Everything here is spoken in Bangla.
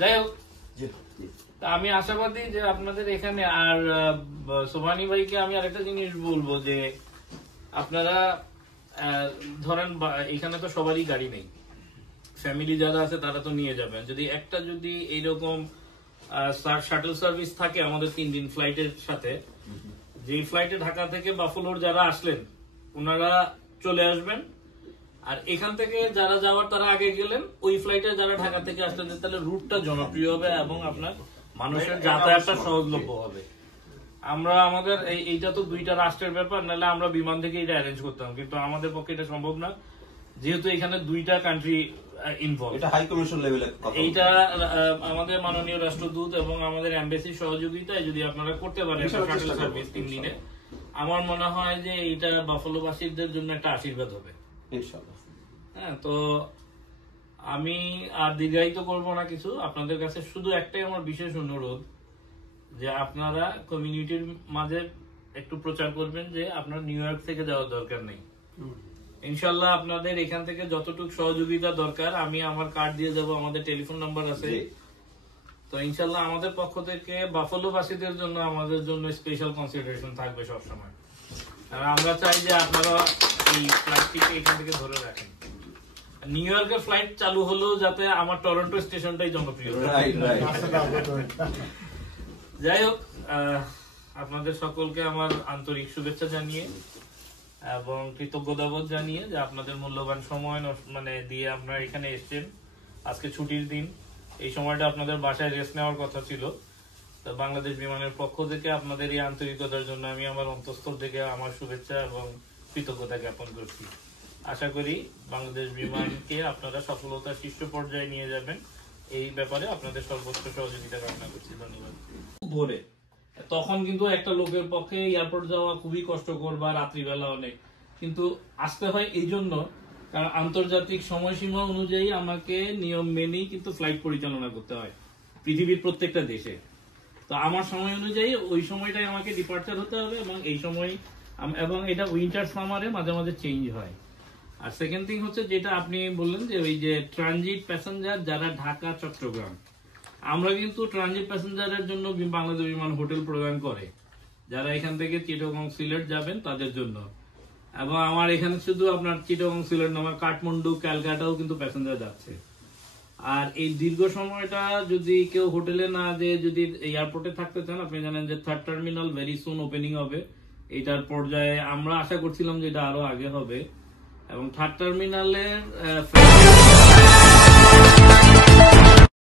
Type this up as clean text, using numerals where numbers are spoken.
যাই হোক, আমি আশাবাদী যে আপনাদের এখানে। আর সোভানি ভাইকে আমি আরেকটা জিনিস বলবো যে আপনারা ধরেন এখানে তো সবারই গাড়ি নেই, ফ্যামিলি যারা আছে তারা তো নিয়ে যাবেন। যদি এইরকম শাটল সার্ভিস থাকে আমাদের 3 দিন ফ্লাইটের সাথে, যে ফ্লাইটে ঢাকা থেকে বাফলোর যারা আসলেন ওনারা চলে আসবেন, আর এখান থেকে যারা যাওয়ার তারা আগে গেলেন, ওই ফ্লাইটে যারা ঢাকা থেকে আসলেন, তাহলে রুটটা জনপ্রিয় হবে এবং আপনার মানুষের যাতায়াতটা সহজলভ্য হবে। আমরা আমাদের এইটা তো 2টা রাষ্ট্রের ব্যাপার, নাহলে আমরা বিমান থেকে এটা অ্যারেঞ্জ করতাম, কিন্তু আমাদের পক্ষে এটা সম্ভব না, যেহেতু এখানে 2টা কান্ট্রি ইনভলভ। এটা হাই কমিশন লেভেলে এইটা আমাদের মাননীয় রাষ্ট্রদূত এবং আমাদের এমবাসির সহযোগিতায় যদি আপনারা করতে পারেন শাটল সার্ভিস 3 দিনে, আমার মনে হয় যে এটা বাফলোবাসীদের জন্য একটা আশীর্বাদ হবে ইনশাআল্লাহ। হ্যাঁ, তো আমি আর দীর্ঘায়িত করবো না কিছু। আপনাদের কাছে শুধু একটাই আমার বিশেষ অনুরোধ যে আপনারা কমিউনিটির মাঝে একটু প্রচার করবেন যে আপনার নিউ ইয়র্ক থেকে যাওয়ার দরকার নেই। ইনশাল্লাহ আপনাদের এখান থেকে যতটুকু সহযোগিতা দরকার আমি আমার কার্ড দিয়ে যাব, আমাদের টেলিফোন নাম্বার আছে। তো ইনশাল্লাহ আমাদের পক্ষ থেকে বাফলোবাসীদের জন্য আমাদের জন্য স্পেশাল কনসিডারেশন থাকবে সবসময়। আর আমরা চাই যে আপনারা এই ফ্লাইটটিকে এখান থেকে ধরে রাখেন। নিউ ইয়র্কের ফ্লাইট চালু হলেও যাতে আমার টরন্টো স্টেশনটাই জনপ্রিয়। যাই হোক, আপনাদের সকলকে আমার আন্তরিক শুভেচ্ছা জানিয়ে এবং কৃতজ্ঞতাবোধ জানিয়ে যে আপনাদের মূল্যবান সময় দিয়ে আপনারা এখানে এসেছেন। আজকে ছুটির দিন, এই সময়টা আপনাদের বাসায় রেস্ট নেওয়ার কথা ছিল। তো বাংলাদেশ বিমানের পক্ষ থেকে আপনাদের এই আন্তরিকতার জন্য আমি আমার অন্তঃস্থল থেকে আমার শুভেচ্ছা এবং কৃতজ্ঞতা জ্ঞাপন করছি। আশা করি বাংলাদেশ বিমানকে আপনারা সফলতার শীর্ষ পর্যায়ে নিয়ে যাবেন, এই ব্যাপারে আপনাদের সর্বোচ্চ সহযোগিতা কামনা করছি। ধন্যবাদ। ভোরে তখন কিন্তু একটা লোকের পক্ষে এয়ারপোর্ট যাওয়া খুবই কষ্টকর, বা রাত্রিবেলা অনেক, কিন্তু আসতে হয় এই জন্য কারণ আন্তর্জাতিক সময়সীমা অনুযায়ী আমাকে নিয়ম মেনেই কিন্তু ফ্লাইট পরিচালনা করতে হয় পৃথিবীর প্রত্যেকটা দেশে। তো আমার সময় অনুযায়ী ওই সময়টাই আমাকে ডিপার্চার হতে হবে, এবং এই সময় এবং এটা উইন্টার সামারে মাঝে মাঝে চেঞ্জ হয়। আর সেকেন্ড থিং হচ্ছে যেটা আপনি বললেন যে ওই যে ট্রানজিট প্যাসেঞ্জার যারা ঢাকা চট্টগ্রাম, আমরা কিন্তু ট্রানজিট প্যাসেঞ্জারের জন্য বাংলাদেশ বিমান হোটেল প্রদান করে, যারা এখান থেকে চিটাগং সিলেট যাবেন তাদের জন্য। এবং আমার এখানে শুধু আপনার চিটাগং সিলেট না, আমার কাঠমান্ডু ক্যালকাটাও কিন্তু প্যাসেঞ্জার যাচ্ছে। আর এই দীর্ঘ সময়টা যদি কেউ হোটেলে না যে যদি এয়ারপোর্টে থাকতে চান, আপনি জানেন যে 3rd terminal very soon opening হবে। এটার পর্যায়ে আমরা আশা করছিলাম যে এটা আরো আগে হবে, এবং 3rd টার্মিনালের